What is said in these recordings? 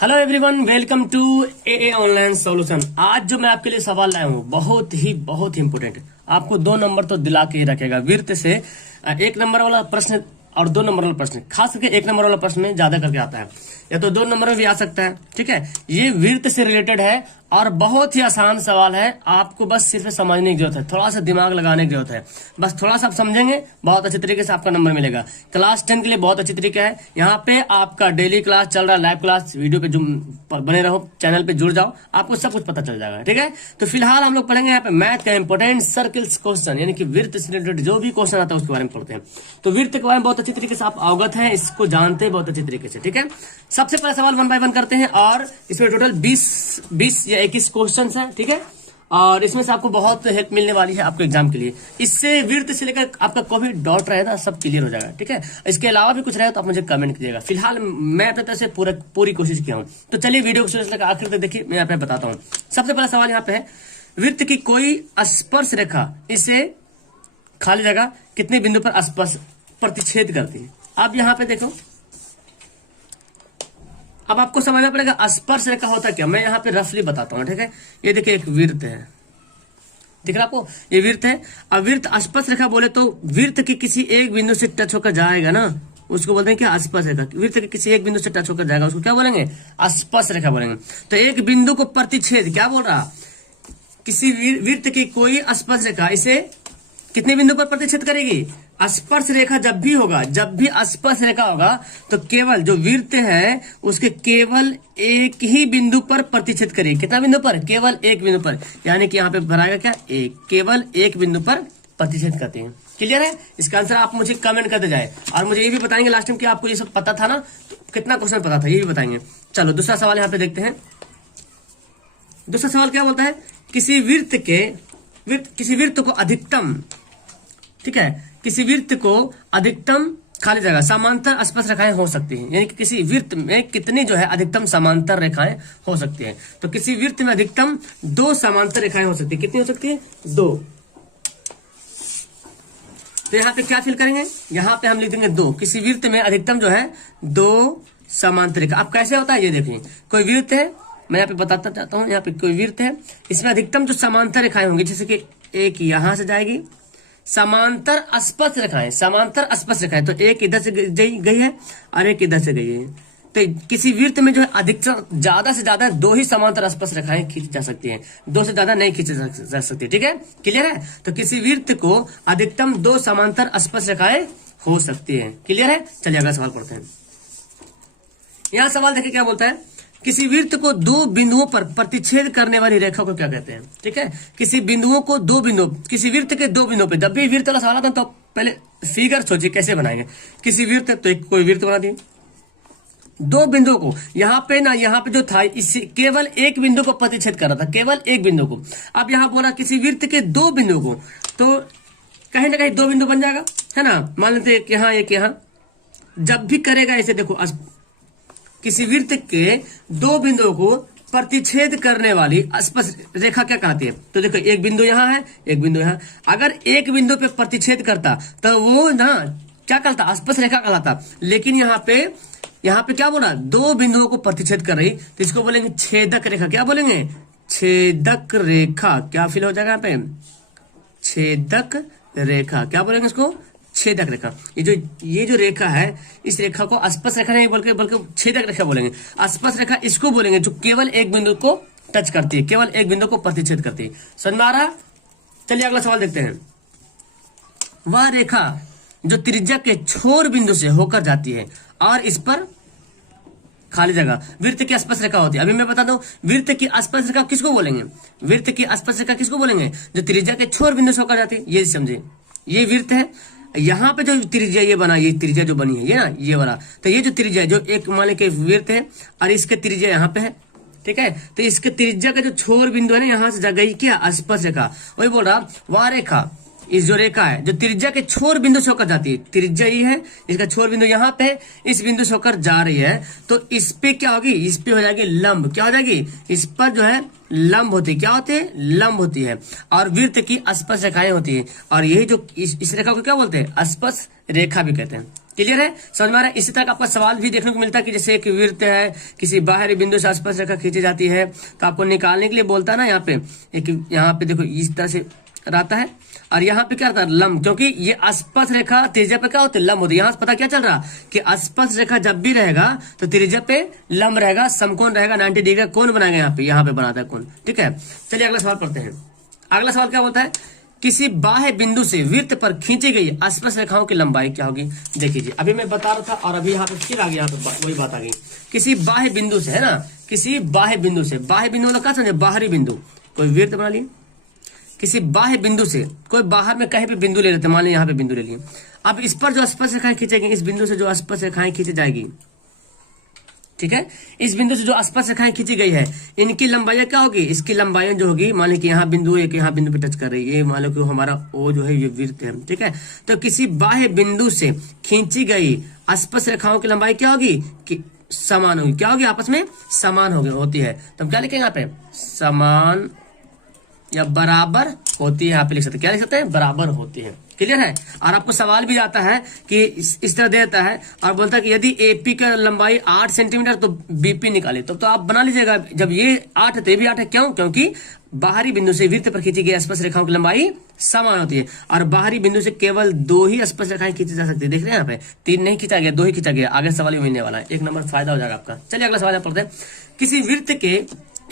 Hello everyone, welcome to a online solution. आज जो मैं आपके लिए सवाल लाया हूँ बहुत ही इम्पोर्टेंट है। आपको 2 नंबर तो दिला के ही रखेगा। विर्त से 1 नंबर वाला प्रश्न और 2 नंबर वाला प्रश्न, खास करके 1 नंबर वाला प्रश्न में ज्यादा करके आता है, या तो 2 नंबर में भी आ सकता है। ठीक है, ये विर्त से रिलेटेड है और बहुत ही आसान सवाल है। आपको बस सिर्फ समझने की जरूरत है, थोड़ा सा दिमाग लगाने की जरूरत है। बस थोड़ा सा आप समझेंगे, बहुत अच्छे तरीके से आपका नंबर मिलेगा। क्लास 10 के लिए बहुत अच्छी तरीका है। यहाँ पे आपका डेली क्लास चल रहा है, लाइव क्लास। वीडियो पे जो बने रहो, चैनल पे जुड़ जाओ, आपको सब कुछ पता चल जाएगा। ठीक है, तो फिलहाल हम लोग पढ़ेंगे यहाँ पे मैथ का इंपोर्टेंट सर्किल्स क्वेश्चन, यानी कि विर्त से रिलेटेड जो भी क्वेश्चन आता है उसके बारे में पढ़ते हैं। तो विर्त के बारे में बहुत अच्छी तरीके से आप अवगत हैं, इसको जानते हैं बहुत अच्छी तरीके से। ठीक है, सबसे पहला सवाल 1 बाय 1 करते हैं और इसमें टोटल 20 या 21 क्वेश्चन है। ठीक है, और इसमें से आपको बहुत हेल्प मिलने वाली है आपको एग्जाम के लिए। इससे विर्त से लेकर आपका कोई भी डाउट रहेगा सब क्लियर हो जाएगा। ठीक है, इसके अलावा भी कुछ रहेगा तो आप मुझे कमेंट कीजिएगा। फिलहाल मैं अपने तरफ से पूरी कोशिश किया हूं। तो चलिए वीडियो को शुरू से लेकर आखिर तक देखिए, मैं यहाँ पे बताता हूँ। सबसे पहला सवाल यहाँ पे है, वृत्त की कोई स्पर्श रेखा इसे खाली जगह कितने बिंदु पर स्पर्श प्रतिच्छेद करती है। अब यहाँ पे देखो, अब आपको समझना पड़ेगा स्पर्श रेखा होता क्या। मैं यहाँ पे रफली बताता हूँ। ठीक है, ये देखिए एक वृत्त है, दिख रहा आपको, ये वृत्त है। अब वृत्त स्पर्श रेखा बोले तो वृत्त के किसी एक बिंदु से टच होकर जाएगा ना, उसको बोलते हैं क्या, स्पर्श रेखा। वृत्त के किसी एक बिंदु से टच होकर जाएगा, उसको क्या बोलेंगे, स्पर्श रेखा बोलेंगे। तो एक बिंदु को प्रतिच्छेद, क्या बोल रहा, किसी वृत्त की कोई स्पर्श रेखा इसे कितने बिंदु पर प्रतिच्छेद करेगी। स्पर्श रेखा जब भी स्पर्श रेखा होगा तो केवल जो वृत्त है उसके केवल एक ही बिंदु पर प्रतिच्छेद करेगी। कितना बिंदु पर, केवल एक बिंदु पर, यानी कि यहाँ पे भराएगा क्या, एक, केवल एक बिंदु पर प्रतिच्छेद करते हैं। क्लियर है, इसका आंसर आप मुझे कमेंट करते जाए और मुझे ये भी बताएंगे लास्ट टाइम कि आपको ये सब पता था ना, तो कितना क्वेश्चन पता था ये भी बताएंगे। चलो दूसरा सवाल यहाँ पे देखते हैं। दूसरा सवाल क्या बोलता है, किसी वृत्त को अधिकतम, ठीक है, किसी वृत्त को अधिकतम खाली जगह समांतर स्पर्श रेखाएं हो सकती हैं, यानी कि किसी वृत्त में कितनी जो है अधिकतम समांतर रेखाएं हो सकती हैं। तो किसी वृत्त में अधिकतम 2 समांतर रेखाएं हो सकती है। कितनी हो सकती है, 2। तो यहाँ पे क्या फिल करेंगे, यहाँ पे हम लिख देंगे 2। किसी वृत्त में अधिकतम जो है 2 समांतर रेखा। अब कैसे होता है ये देखिए, कोई वृत्त है, मैं यहाँ पे बताता चाहता हूँ। यहाँ पे कोई वृत्त है, इसमें अधिकतम जो समांतर रेखाएं होंगी, जैसे कि एक यहां से जाएगी, समांतर स्पर्श रेखाएं, समांतर स्पर्श रेखाएं, तो एक इधर से गई है और एक इधर से गई है। तो किसी वृत्त में जो है अधिकतम ज्यादा से ज्यादा 2 ही समांतर स्पर्श रेखाएं खींची जा सकती हैं, 2 से ज्यादा नहीं खींची जा सकती। ठीक है, क्लियर है। तो किसी वृत्त को अधिकतम 2 समांतर स्पर्श रेखाएं हो सकती है। क्लियर है, चलिए अगला सवाल पढ़ते हैं। यहां सवाल देखिए क्या बोलता है, किसी वृत्त को 2 बिंदुओं पर प्रतिच्छेद करने वाली रेखा को क्या कहते हैं। ठीक है, किसी किसी वृत्त के 2 बिंदुओं पे, जब भी वृत्त वाला सवाल आता है तो पहले फिगर सोचिए कैसे बनाएंगे। किसी वृत्त, तो एक कोई वृत्त बना दिए, 2 बिंदुओं को, यहाँ पे जो था इसी केवल एक बिंदु को प्रतिच्छेद कर रहा था, केवल एक बिंदु को। अब यहाँ बोला किसी वृत्त के 2 बिंदुओं को, तो कहीं ना कहीं 2 बिंदु बन जाएगा, है ना। मान लेते एक यहाँ एक यहाँ, जब भी करेगा ऐसे देखो, किसी वृत्त के 2 बिंदुओं को प्रतिच्छेद करने वाली स्पर्श रेखा क्या कहती है। तो देखो एक बिंदु यहाँ है, एक बिंदु यहाँ, अगर एक बिंदु पे प्रतिच्छेद करता तो वो ना क्या कहलाता, स्पर्श रेखा कहलाता। लेकिन यहाँ पे क्या बोला, 2 बिंदुओं को प्रतिच्छेद कर रही, तो इसको बोलेंगे छेदक रेखा। क्या बोलेंगे, छेदक रेखा। क्या फिल हो जाएगा यहाँ पे, छेदक रेखा। क्या बोलेंगे इसको, छेदक रेखा। ये जो रेखा है, इस रेखा को स्पर्श रेखा नहीं बल्कि छेदक रेखा बोलेंगे। स्पर्श रेखा इसको बोलेंगे जो केवल एक बिंदु को टच करती है, केवल एक बिंदु को प्रतिच्छेद करती है। समझ में आ रहा। चलिए अगला सवाल देखते हैं। वह रेखा जो त्रिज्या के छोर बिंदु से होकर जाती है और इस पर खाली जगह वृत्त की स्पर्श रेखा होती है। अभी मैं बता दूं, वृत्त की स्पर्श रेखा किसको बोलेंगे, वृत्त की स्पर्श रेखा किसको बोलेंगे, जो त्रिज्या के छोर बिंदु से होकर जाती है। ये समझे, ये वृत्त है, यहाँ पे जो त्रिज्या ये बना, ये त्रिज्या जो बनी है ये ना, ये वाला, तो ये जो त्रिज्या जो एक मान लें वृत्त है और इसके त्रिज्या यहाँ पे है। ठीक है, तो इसके त्रिज्या का जो छोर बिंदु है ना, यहाँ से गई क्या, स्पर्श रेखा। वही बोल रहा, वह रेखा, इस जो रेखा है जो त्रिज्या के छोर बिंदु से होकर जाती है, त्रिज्या ये है, इसका छोर बिंदु यहाँ पे है, इस बिंदु से होकर जा रही है, तो इस पे क्या होगी, इस पे हो जाएगी लंब। क्या हो जाएगी, इस पर जो है लंब होती है। क्या होती है, लंब होती है। और वृत्त की स्पर्श रेखाएं होती है, और यही जो इस रेखा को क्या बोलते हैं, स्पर्श रेखा भी कहते हैं। क्लियर है, समझ में आ रहा है। इसी तरह आपका सवाल भी देखने को मिलता है कि जैसे एक वृत्त है, किसी बाहरी बिंदु से स्पर्श रेखा खींची जाती है, तो आपको निकालने के लिए बोलता है ना, यहाँ पे एक, यहाँ पे देखो इस तरह से रहता है, और यहाँ पे क्या रहता है, लंब, क्योंकि ये स्पर्श रेखा त्रिज्या पे क्या होती है, लंब होती है। यहाँ से पता क्या चल रहा कि स्पर्श रेखा जब भी रहेगा तो त्रिज्या पे लंब रहेगा, समकोण रहेगा, 90 डिग्री का कोण बनाएगा, यहाँ पे बनाता है कोण। ठीक है, चलिए अगला सवाल पढ़ते हैं। अगला सवाल क्या बोलता है, किसी बाह्य बिंदु से वृत्त पर खींची गई स्पर्श रेखाओं की लंबाई क्या होगी। देखिए जी, अभी मैं बता रहा था और अभी यहाँ पे फिर आ गया, यहाँ पे वही बात आ गई। किसी बाह्य बिंदु से, है ना, किसी बाह्य बिंदु से, बाह्य बिंदु मतलब क्या समझे, बाहरी बिंदु, कोई वृत्त बना लिए, किसी बाह्य बिंदु से, कोई बाहर में कहीं पे बिंदु ले लेते, मान लीजिए यहाँ पे बिंदु ले लिए। अब इस पर जो स्पर्श रेखाएं खींचेगी, इस बिंदु से जो स्पर्श रेखाएं खींची जाएगी, ठीक है, इस बिंदु से जो स्पर्श रेखाएं खींची गई है, इनकी लंबाई क्या होगी, इसकी लंबाई जो होगी, मान लीजिए यहाँ बिंदु एक यहाँ बिंदु पे टच कर रही है, ये मान लो कि हमारा ओ जो है ये वृत्त है। ठीक है, तो किसी बाह्य बिंदु से खींची गई स्पर्श रेखाओं की लंबाई क्या होगी, कि समान होगी, क्या होगी, आपस में समान होती है। तो हम क्या लिखेंगे यहाँ पे, समान या बराबर होती है, यहाँ पे लिख सकते हैं, क्या लिख सकते हैं, बराबर होती है। क्लियर है। और आपको सवाल भी आता है कि इस तरह देता है और बोलता है कि यदि एपी का लंबाई 8 सेंटीमीटर तो बीपी निकाले, तो आप बना लीजिएगा, जब ये 8 है तो ये भी 8 है, क्यों, क्योंकि बाहरी बिंदु से वृत्त पर खींची गई स्पर्श रेखाओं की लंबाई समान होती है, और बाहरी बिंदु से केवल 2 ही स्पर्श रेखाएं खींची जा सकती है। देख रहे हैं यहाँ पे 3 नहीं खींचा गया, 2 ही खींचा गया। आगे सवाल भी मिलने वाला है, 1 नंबर फायदा हो जाएगा आपका। चलिए अगला सवाल पढ़ते हैं। किसी वृत्त के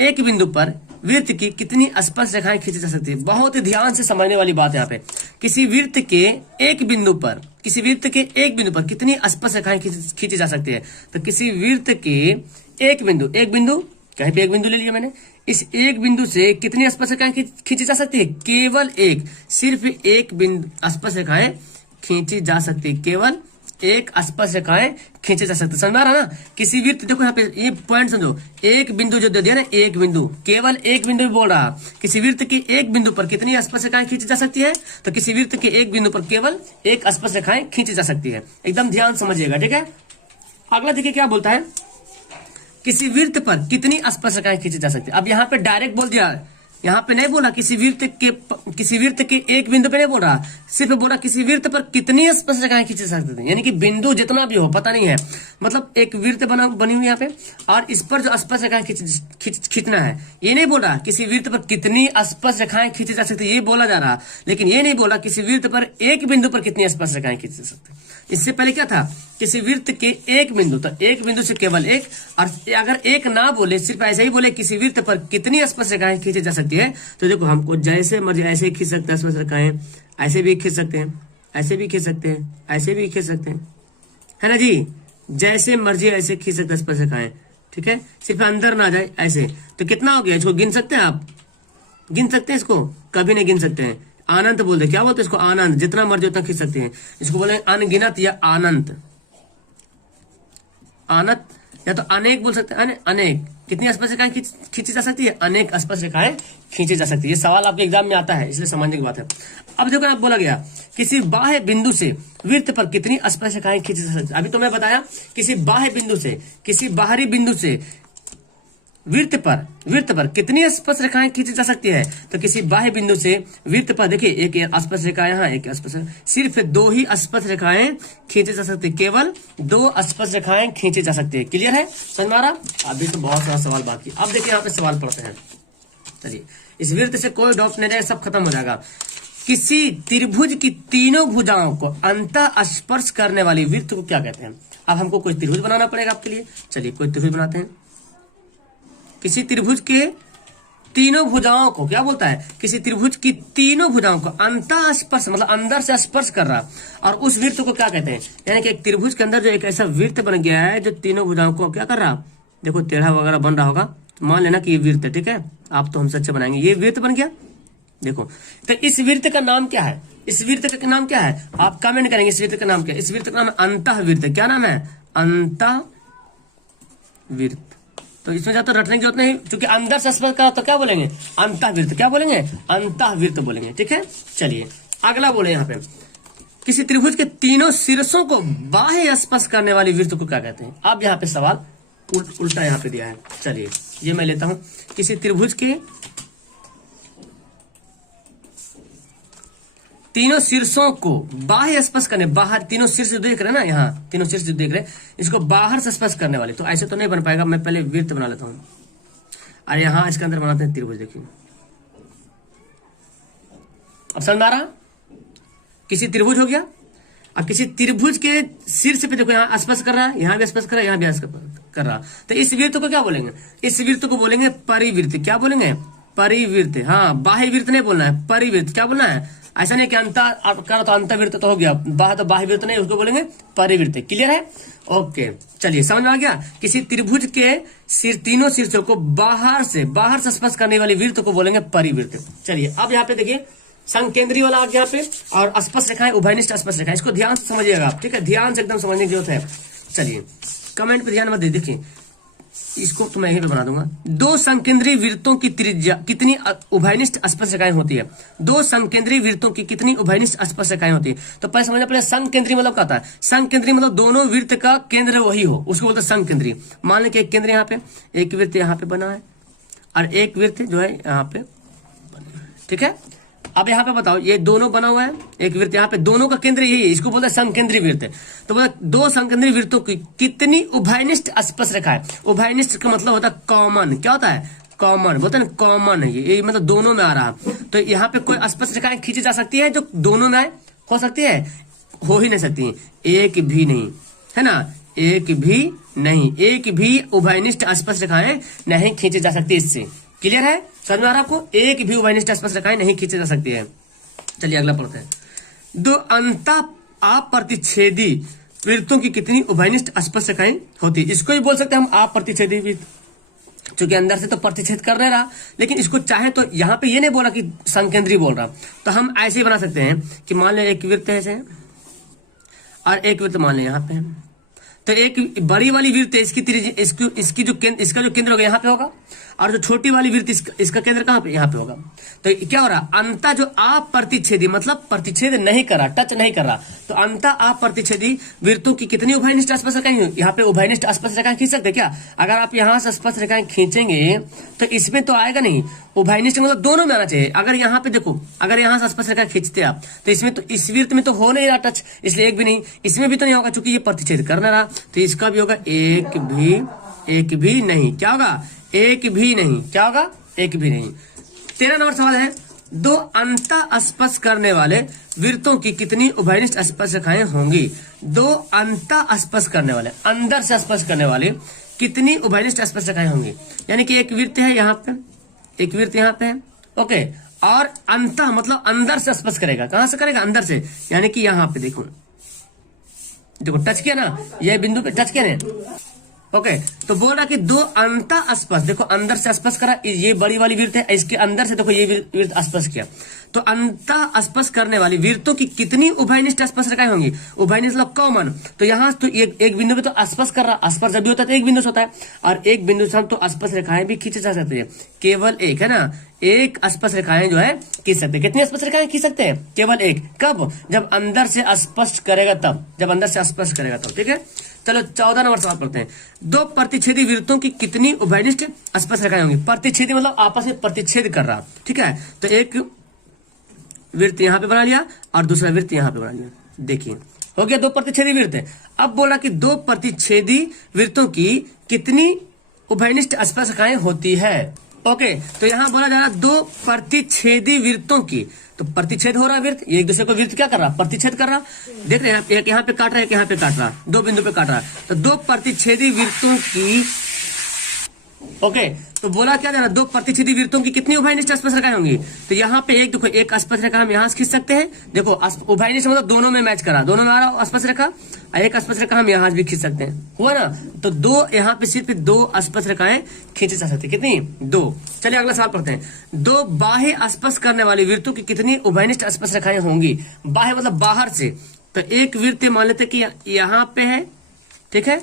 एक बिंदु पर वृत्त की कितनी स्पर्श रेखाएं खींची जा सकती है। बहुत ही ध्यान से समझने वाली बात है यहाँ पे। किसी वृत्त के एक बिंदु पर, किसी वृत्त के एक बिंदु पर कितनी स्पर्श रेखाएं खींची जा सकती है। तो किसी वृत्त के एक बिंदु कहीं पे एक बिंदु ले लिया मैंने, इस एक बिंदु से कितनी स्पर्श रेखाएं खींची जा सकती है, केवल एक, सिर्फ एक बिंदु स्पर्श रेखाएं खींची जा सकती है, केवल एक स्पर्श रेखाएं खींचे जा सकते। समझ में आ रहा ना। किसी वृत्त, देखो यहाँ पे ये पॉइंट समझो, एक बिंदु जो दे दिया ना, एक बिंदु, केवल एक बिंदु भी बोल रहा। किसी वृत्त के एक बिंदु पर कितनी स्पर्श रेखाएं खींची जा सकती है, तो किसी वृत्त के एक बिंदु पर केवल एक स्पर्श रेखाएं खींची जा सकती है। एकदम ध्यान समझिएगा, ठीक है। अगला देखिए क्या बोलता है, किसी वृत्त पर कितनी स्पर्श रेखाएं खींची जा सकती है। अब यहाँ पे डायरेक्ट बोल दिया, यहाँ पे नहीं बोला किसी वृत्त के एक बिंदु पे नहीं बोल रहा, सिर्फ बोला किसी वृत्त पर कितनी स्पर्श रेखाएं खींची जा सकती है। यानी कि बिंदु जितना भी हो पता नहीं है, मतलब एक वृत्त बनी हुई यहाँ पे, और इस पर जो स्पर्श रेखाएं खींचना है, ये नहीं बोला किसी वृत्त पर कितनी स्पर्श रेखाएं खींची जा सकती है, ये बोला जा रहा। लेकिन ये नहीं बोला किसी वृत्त पर एक बिंदु पर कितनी स्पर्श रेखाएं खींची जा सकती है। इससे पहले क्या था, किसी वृत्त के एक बिंदु, तो एक बिंदु से केवल एक, और अगर एक ना बोले, सिर्फ ऐसे ही बोले किसी वृत्त पर कितनी स्पर्श रेखाएं खींची जा सकती है, तो देखो हमको जैसे मर्जी ऐसे खींच सकते हैं स्पर्श रेखाएं, ऐसे भी खींच सकते हैं, ऐसे भी खींच सकते हैं, ऐसे भी खींच सकते हैं, है ना जी, जैसे मर्जी ऐसे खींच सकते हैं स्पर्श रेखाएं। ठीक है, सिर्फ अंदर ना जाए ऐसे। तो कितना हो गया, इसको गिन सकते हैं आप, गिन सकते हैं इसको, कभी नहीं गिन सकते हैं। अनंत बोलते, क्या बोलते हैं इसको, अनंत, जितना मर्जी उतना खींच सकते हैं। इसको बोले अनगिनत या अनंत, अनंत या तो अनेक बोल सकते हैं, अनेक। कितनी स्पर्श रेखाएं खींची जा सकती है, अनेक स्पर्श रेखाएं खींची जा सकती है। ये सवाल आपके एग्जाम में आता है, इसलिए समझने की बात है। अब देखो आप बोला गया किसी बाह्य बिंदु से वृत्त पर कितनी स्पर्श रेखाएं खींची जा सकती है। अभी तो मैं बताया किसी बाह्य बिंदु से, किसी बाहरी बिंदु से वृत्त पर कितनी स्पर्श रेखाएं खींची जा सकती है। तो किसी बाह्य बिंदु से वृत्त पर देखिए एक स्पर्श रेखा यहाँ, एक स्पर्श, सिर्फ 2 ही स्पर्श रेखाएं खींची जा सकती है, केवल 2 स्पर्श रेखाएं खींची जा सकती है। क्लियर है, समझ में आ रहा। अभी तो बहुत सारा सवाल बाकी। अब देखिए यहाँ पे सवाल पढ़ते हैं। चलिए, इस वृत्त से कोई डाउट नहीं रहेगा, सब खत्म हो जाएगा। किसी त्रिभुज की तीनों भुजाओं को अंतः स्पर्श करने वाली वृत्त को क्या कहते हैं। अब हमको कोई त्रिभुज बनाना पड़ेगा आपके लिए। चलिए कोई त्रिभुज बनाते हैं। किसी त्रिभुज के तीनों भुजाओं को क्या बोलता है, किसी त्रिभुज की तीनों भुजाओं को अंतः स्पर्श, मतलब अंदर से स्पर्श कर रहा, और उस वृत्त को क्या कहते हैं। यानी कि एक त्रिभुज के अंदर जो एक ऐसा वृत्त बन गया है जो तीनों भुजाओं को क्या कर रहा, देखो टेढ़ा वगैरह बन रहा होगा, तो मान लेना कि ये वृत्त है। ठीक है, आप तो हमसे अच्छे बनाएंगे, ये वृत्त बन गया। देखो, तो इस वृत्त का नाम क्या है, इस वृत्त का नाम क्या है, आप कमेंट करेंगे इस वृत्त का नाम क्या है। इस वृत्त का नाम अंतः वृत्त। क्या नाम है, अंतः वृत्त। तो इसमें ज्यादा रटने की जरूरत नहीं, क्योंकि अंदर से स्पर्श करा तो क्या बोलेंगे, अंतःवृत्त। क्या बोलेंगे, अंतःवृत्त बोलेंगे। ठीक है, चलिए अगला बोले यहाँ पे, किसी त्रिभुज के तीनों शीर्षों को बाह्य स्पर्श करने वाली वृत्त को क्या कहते हैं। अब यहाँ पे सवाल उल्टा यहाँ पे दिया है। चलिए ये मैं लेता हूं, किसी त्रिभुज के तीनों शीर्षों को बाह्य स्पर्श करने, बाहर तीनों शीर्ष जो देख रहे हैं ना, यहाँ तीनों शीर्ष जो देख रहे हैं, इसको बाहर से स्पर्श करने वाले। तो ऐसे तो नहीं बन पाएगा, मैं पहले वृत्त बना लेता हूँ। और यहाँ इसके अंदर बनाते हैं त्रिभुज। देखिए अब समझ में आ रहा, किसी त्रिभुज हो गया। अब किसी त्रिभुज के शीर्ष पे देखो, यहाँ स्पर्श कर रहा है, यहाँ भी स्पर्श कर रहा है, यहाँ भी स्पर्श कर रहा। तो इस वृत्त को क्या बोलेंगे? इस वृत्त को बोलेंगे परिवृत्त। क्या बोलेंगे? परिवृत्त। हाँ, बाह्य वृत्त नहीं बोलना है, परिवृत्त। क्या बोलना है? ऐसा नहीं कि करो तो अंतर्वृत्त तो हो गया, तो बाह्य वृत्त नहीं, उसको बोलेंगे परिवृत्त। क्लियर है? ओके, चलिए समझ में आ गया। किसी त्रिभुज के तीनों शीर्षों को बाहर से स्पर्श करने वाली वृत्त को बोलेंगे परिवृत्त। चलिए अब यहाँ पे देखिए संकेंद्री वाला आ गया यहाँ पे, और स्पर्श रेखाएं, उभयनिष्ठ स्पर्श रेखाएं। इसको ध्यान से समझिएगा आप, ठीक है? ध्यान से एकदम समझने की जरूरत है। चलिए कमेंट पे ध्यान मत दे, देखिए इसको तो मैं यहीं पे बना दूंगा। दो संकेंद्री वृत्तों की त्रिज्या कितनी उभयनिष्ठ स्पर्श रेखाएं होती है? दो संकेंद्री वृत्तों की कितनी उभयनिष्ठ स्पर्श रेखाएं होती है? तो पहले समझना पड़ेगा संकेंद्री मतलब क्या होता है। संकेंद्री मतलब दोनों वृत्त का केंद्र वही हो, उसको बोलते हैं संकेंद्री। मान लें कि एक केंद्र यहाँ पे, एक वृत्त यहाँ पे बना है, और एक वृत्त जो है यहाँ पे, ठीक है? अब यहाँ पे बताओ, ये दोनों बना हुआ है, एक वृत्त यहाँ पे, दोनों का केंद्र यही है, इसको बोलते हैं संकेंद्री वृत्त। तो बोला दो संकेंद्री वृत्तों की कितनी उभयनिष्ठ स्पर्श रेखा है? उभयनिष्ठ का मतलब होता है कॉमन। क्या होता है? कॉमन। बोलते हैं कॉमन है ये मतलब दोनों में आ रहा। तो यहाँ पे कोई स्पर्श रेखाएं खींची जा सकती है जो दोनों में हो सकती है? हो ही नहीं सकती, एक भी नहीं, है ना? एक भी नहीं, एक भी उभयनिष्ठ स्पर्श रेखाएं नहीं खींची जा सकती इससे। क्लियर है? समझ में आ रहा आपको? एक भी उभयनिष्ठ स्पर्श रेखाएं नहीं खींची जा सकती है। चलिए अगला पढ़ते हैं। दो अंत अप्रतिच्छेदी वृत्तों की कितनी उभयनिष्ठ स्पर्श रेखाएं होती है? इसको भी बोल सकते हैं हम अप्रतिच्छेदी वृत्त, क्योंकि अंदर से तो प्रतिच्छेद कर नहीं रहा, लेकिन इसको चाहे तो यहाँ पे ये नहीं बोला कि संकेंद्री बोल रहा, तो हम ऐसे ही बना सकते हैं कि मान लें एक वृत्त है ऐसे, और एक वृत्त मान लें यहाँ पे है। तो एक बड़ी वाली वृत्त है, इसकी जो इसका जो केंद्र होगा यहाँ पे होगा, और जो छोटी वाली वृत्त इसका केंद्र कहाँ पे? यहाँ पे होगा। तो क्या हो रहा? अंत जो अप्रतिच्छेदी मतलब प्रतिच्छेद नहीं कर रहा, टच नहीं कर रहा, तो अंत अप्रतिच्छेदी वृत्तों की कितनी उभयनिष्ठ स्पर्श रेखाएं? यहाँ पे उभयनिष्ठ स्पर्श रेखाएं खींच सकते क्या? अगर आप यहाँ से स्पर्श रेखाएं खींचेंगे तो इसमें तो आएगा नहीं। उभयनिष्ठ मतलब दोनों में आना चाहिए। अगर यहाँ पे देखो, अगर यहाँ से स्पर्श रेखा खींचते आप, तो इसमें तो इस वृत्त में तो हो नहीं रहा टच, इसलिए एक भी नहीं। इसमें भी तो नहीं होगा चूंकि ये प्रतिच्छेद कर ना रहा, तो इसका भी होगा एक भी नहीं। क्या होगा? एक भी नहीं। क्या होगा? एक भी नहीं। 13 नंबर सवाल है, दो अंत स्पर्श करने वाले वृत्तों की कितनी उभयनिष्ठ स्पर्श रेखाएं होंगी? दो अंत स्पर्श करने वाले, अंदर से स्पर्श करने वाले कितनी उभयनिष्ठ स्पर्श रेखाएं होंगी? यानी कि एक वृत्त है यहाँ पे, एक वृत्त यहाँ पे है, ओके, और अंत मतलब अंदर से स्पर्श करेगा। कहां से करेगा? अंदर से। यानी कि यहाँ पे देखो टच किया ना, ये बिंदु पे टच किया ना, ओके। तो बोल रहा कि दो अंत स्पर्श, देखो अंदर से स्पर्श करा, ये बड़ी वाली वृत्त है, इसके अंदर से देखो ये वृत्त स्पर्श किया, तो अंत स्पर्श करने वाली वृत्तों की कितनी उभयनिष्ठ स्पर्श रेखाएं होंगी? उभयनिष्ठ मतलब कॉमन। तो यहाँ तो एक बिंदु पे तो स्पर्श कर रहा, स्पर्श जब भी होता है तो एक बिंदु से होता है, और एक बिंदु से हम तो स्पर्श रेखाएं भी खींची जा सकती है, केवल एक, है ना? एक स्पर्श रेखाएं जो है खींच सकते हैं। कितनी स्पर्श रेखाएं खींच सकते हैं? केवल एक। कब? जब अंदर से स्पर्श करेगा तब, जब अंदर से स्पर्श करेगा तब, ठीक है? चलो 14 नंबर सवाल पढ़ते हैं। दो प्रतिच्छेदी वृत्तों की कितनी उभयनिष्ठ स्पर्श रेखाएं होंगी? प्रतिच्छेदी मतलब आपस में प्रतिच्छेद कर रहा, ठीक है? तो एक वृत्त यहाँ पे बना लिया और दूसरा वृत्त यहाँ पे बना लिया, देखिए हो गया दो प्रतिच्छेदी वृत्त। अब बोला कि दो प्रतिच्छेदी वृत्तों की कितनी उभयनिष्ठ स्पर्श रेखाएं होती है? ओके, तो यहाँ बोला जा रहा दो प्रतिच्छेदी वृत्तों की, तो प्रतिच्छेद हो रहा वृत्त, एक दूसरे को वृत्त क्या कर रहा? प्रतिच्छेद कर रहा। देख रहे हैं, एक यहाँ पे काट रहा है, एक यहाँ पे काट रहा, दो बिंदु पे काट रहा। तो दो प्रतिच्छेदी वृत्तों की, ओके, तो बोला क्या जा रहा? दो प्रतिच्छेदी वृत्तों की कितनी उभयनिष्ठ स्पर्श रेखाएं होंगी? तो यहाँ पे एक देखो, एक स्पर्श रेखा हम यहाँ से खींच सकते हैं, देखो उभयनिष्ठ मतलब दोनों में मैच करा, दोनों में आ रहा स्पर्श रेखा, एक स्पर्श रेखा हम यहाँ भी खींच सकते हैं, हुआ ना? तो दो यहाँ पे सिर्फ दो स्पर्श रेखाएं खींची जा सकती है, कितनी? दो। चलिए अगला सवाल पढ़ते हैं। दो बाह्य स्पर्श करने वाली वृत्तों की कितनी उभयनिष्ठ स्पर्श रेखाएं होंगी? बाह्य मतलब बाहर से, तो एक वृत्त मान लेते कि यहाँ पे है, ठीक है,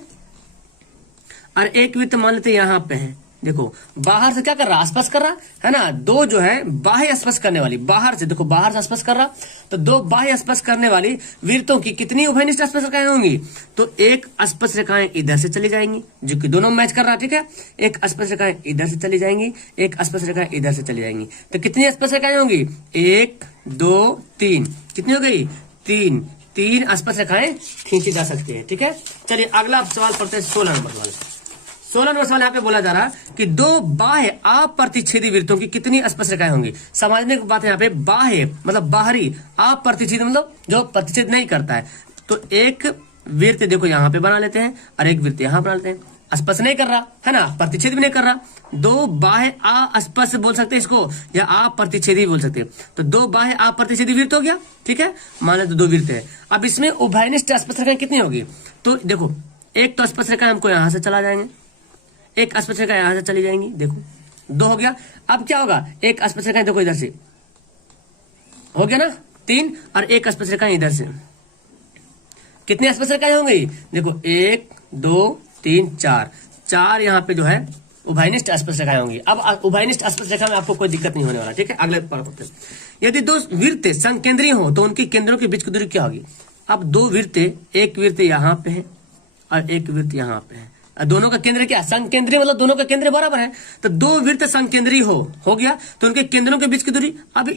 और एक वृत्त मान लेते यहाँ पे है। देखो बाहर से क्या कर रहा? स्पर्श कर रहा, है ना? दो जो है बाह्य स्पर्श करने वाली, बाहर से देखो, बाहर से स्पर्श कर रहा, तो दो बाह्य स्पर्श करने वाली वृत्तों की कितनी उभयनिष्ठ स्पर्श रेखाएं होंगी? तो एक स्पर्श रेखाएं इधर से चली जाएंगी, जो कि दोनों मैच कर रहा, ठीक है? एक स्पर्श रेखाएं इधर से चली जाएंगी, एक स्पर्श रेखाएं इधर से चली जाएंगी, तो कितनी स्पर्श रेखाएं होंगी? एक, 2 3, कितनी हो गई 3 स्पर्श रेखाएं खींची जा सकती है। ठीक है, चलिए अगला सवाल पढ़ते हैं 16 नंबर सवाल। 16 नंबर सवाल यहाँ पे बोला जा रहा कि दो बाह्य अप्रतिच्छेदी वृत्तों की कितनी स्पर्श रेखाएं होंगी। समझने की बात है यहाँ पे, बाह्य मतलब बाहरी, अप्रतिच्छेदी मतलब जो प्रतिच्छेद नहीं करता है। तो एक वृत्त देखो यहाँ पे बना लेते हैं और एक वृत्त यहाँ बना लेते हैं, स्पर्श नहीं कर रहा है ना, प्रतिच्छेद भी नहीं कर रहा। दो बाह्य अस्पर्श बोल सकते हैं इसको, या अप्रतिच्छेदी बोल सकते हैं। तो दो बाह्य अप्रतिच्छेदी वृत्त हो गया। ठीक है, मान लेते 2 वृत्त है। अब इसमें उभयनिष्ठ स्पर्श रेखाएं कितनी होगी। तो देखो एक तो स्पर्श रेखा हमको यहां से चला जाएंगे, एक स्पर्श रेखा यहां से चली जाएंगी, देखो 2 हो गया। अब क्या होगा, एक स्पर्श रेखा देखो इधर से हो गया ना 3, और एक स्पर्श रेखा इधर से, कितनी स्पर्श रेखाएं होंगी देखो 1 2 3 4 यहाँ पे जो है उभयनिष्ठ स्पर्श रेखाएं होंगी। अब उभयनिष्ठ स्पर्श रेखा में आपको कोई दिक्कत नहीं होने वाला। ठीक है, अगले पढ़ते हैं। यदि 2 वृत्त संकेंद्रीय हो तो उनके केंद्रों के बीच की दूरी क्या होगी। अब 2 वृत्त, एक वृत्त यहाँ पे है और एक वृत्त यहाँ पे है, दोनों का केंद्र क्या, संकेंद्रीय मतलब दोनों का केंद्र बराबर है। तो 2 वृत्त संकेंद्रीय हो गया तो उनके केंद्रों के बीच की दूरी, अब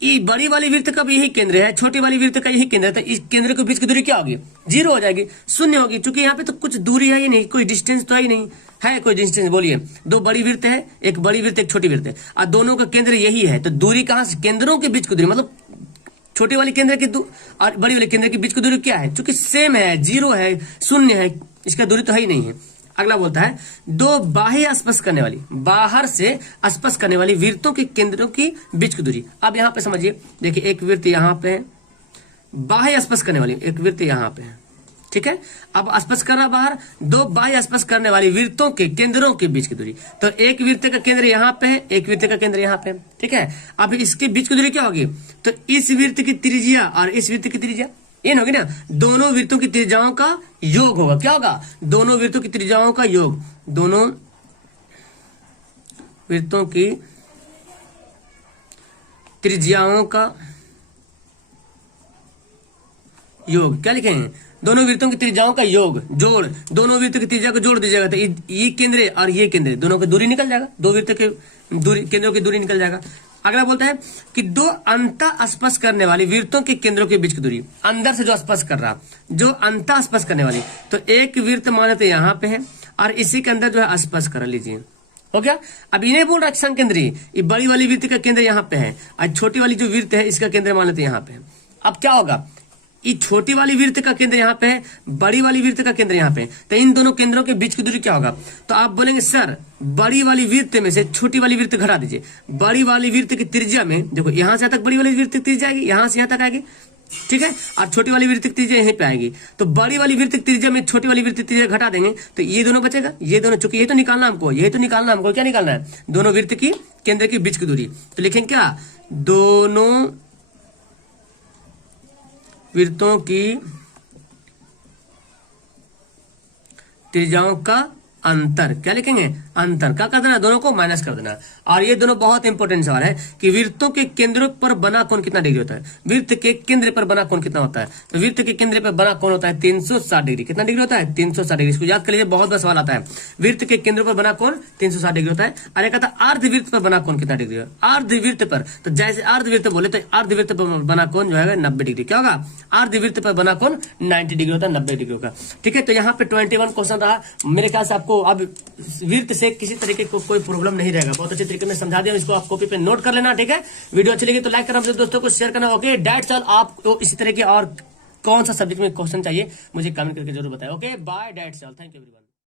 ये बड़ी वाली वृत्त का भी यही केंद्र है, छोटी वाली वृत्त का यही केंद्र है, तो इस केंद्र के बीच की दूरी क्या होगी, 0 हो जाएगी, 0 होगी। क्योंकि यहाँ पे तो कुछ दूरी है ही नहीं, कोई डिस्टेंस तो है ही नहीं, है कोई डिस्टेंस बोलिए। 2 बड़ी वृत्त है, एक बड़ी वृत्त एक छोटी वृत्त है, और दोनों का केंद्र यही है। तो दूरी कहाँ से, केंद्रों के बीच की दूरी मतलब छोटे वाले केंद्र की और बड़ी वाले केंद्र के बीच की दूरी क्या है, क्योंकि सेम है, 0 है 0 है, इसका दूरी तो है ही नहीं है। अगला बोलता है 2 बाह्य स्पर्श करने वाली, बाहर से स्पर्श करने वाली वृत्तों के केंद्रों की बीच की दूरी। अब यहाँ पे समझिए, देखिए एक वृत्त यहाँ पे है, बाह्य स्पर्श करने वाली एक वृत्त यहाँ पे है। ठीक है, अब स्पर्श कर रहा बाहर, 2 बाह्य स्पर्श करने वाली वृत्तों के केंद्रों के बीच की दूरी। तो एक वृत्त का केंद्र यहाँ पे है, एक वृत्त का केंद्र यहाँ पे है। ठीक है, अब इसके बीच की दूरी क्या होगी, तो इस वृत्त की त्रिज्या और इस वृत्त की त्रिज्या इन होगी ना, दोनों वृत्तों की त्रिज्याओं का योग होगा। क्या होगा, दोनों वृत्तों की त्रिज्याओं का योग, दोनों वृत्तों की त्रिज्याओं का योग। क्या लिखेंगे, दोनों वृत्तों की त्रिज्याओं का योग, जोड़, दोनों वृत्तों की त्रिज्या को जोड़ दीजिएगा तो ये केंद्र और ये केंद्र दोनों की दूरी निकल जाएगा, 2 वृत्त के दूरी केंद्रों की दूरी निकल जाएगा। अगला बोलता है कि 2 अंतः स्पर्श करने वाली वृत्तों के केंद्रों के बीच की दूरी, अंदर से जो स्पर्श कर रहा, जो अंतः स्पर्श करने वाली, तो एक वृत्त मान लेते यहाँ पे है और इसी के अंदर जो है स्पर्श कर लीजिए, हो गया। अब इन्हें बोल रहा है संकेंद्रीय, ये बड़ी वाली वृत्त का केंद्र यहाँ पे है और छोटी वाली जो वृत्त है इसका केंद्र मान लेते यहाँ पे है। अब क्या होगा, ये छोटी वाली वृत्त का केंद्र यहाँ पे है, बड़ी वाली वृत्त का केंद्र यहाँ पे है, तो इन दोनों केंद्रों के बीच की दूरी क्या होगा। तो आप बोलेंगे सर बड़ी वाली वृत्त में से छोटी वाली वृत्त घटा दीजिए। बड़ी वाली वृत्त की त्रिज्या में देखो यहाँ से तक बड़ी वाली वृत्त की त्रिज्या आएगी, यहाँ से यहाँ तक आएगी। ठीक है, और छोटी वाली वृत्त की त्रिज्या यहीं पे आएगी। तो बड़ी वाली वृत्त की त्रिज्या में छोटी वाली वृत्त की त्रिज्या घटा देंगे तो ये दोनों बचेगा, ये दोनों, चूंकि ये तो निकालना हमको, ये तो निकालना हमको, क्या निकालना है, दोनों वृत्त की केंद्र के बीच की दूरी। तो लिखेंगे क्या, दोनों वृत्तों की त्रिज्याओं का अंतर। क्या लिखेंगे, अंतर। क्या कर देना, दोनों को माइनस कर देना। और ये दोनों बहुत इंपॉर्टेंट सवाल है कि वृत्तों के केंद्रों पर बना कोण कितना डिग्री होता है। वृत्त के केंद्र पर बना कोण कितना होता है, तो वृत्त के केंद्र पर बना कोण होता है 360 डिग्री। कितना डिग्री होता है, 360 डिग्री। इसको याद कर लीजिए, बहुत बड़ा सवाल आता है। वृत्त के केंद्र पर बना कोण 360 डिग्री होता है। और एक आता है अर्धवृत्त पर बना कोण कितना डिग्री है, अर्धवृत्त पर। तो जैसे अर्धवृत्त बोले तो अर्धवृत्त पर बना कोण जो है 90 डिग्री। क्या होगा, अर्धवृत्त पर बना कोण 90 डिग्री होता है, 90 डिग्री होगा। ठीक है, तो यहाँ पे 21 क्वेश्चन रहा। मेरे ख्याल से आपको अब वृत्त से किसी तरीके को कोई प्रॉब्लम नहीं रहेगा। बहुत अच्छे तरीके में समझा दिया, इसको आप कॉपी पे नोट कर लेना। ठीक है, वीडियो अच्छी लगी तो लाइक करना, अपने दोस्तों को शेयर करना। Okay, that's all. आपको इसी तरह के और कौन सा सब्जेक्ट में क्वेश्चन चाहिए मुझे कमेंट करके जरूर बताएं। Okay, bye, that's all, thank you everyone.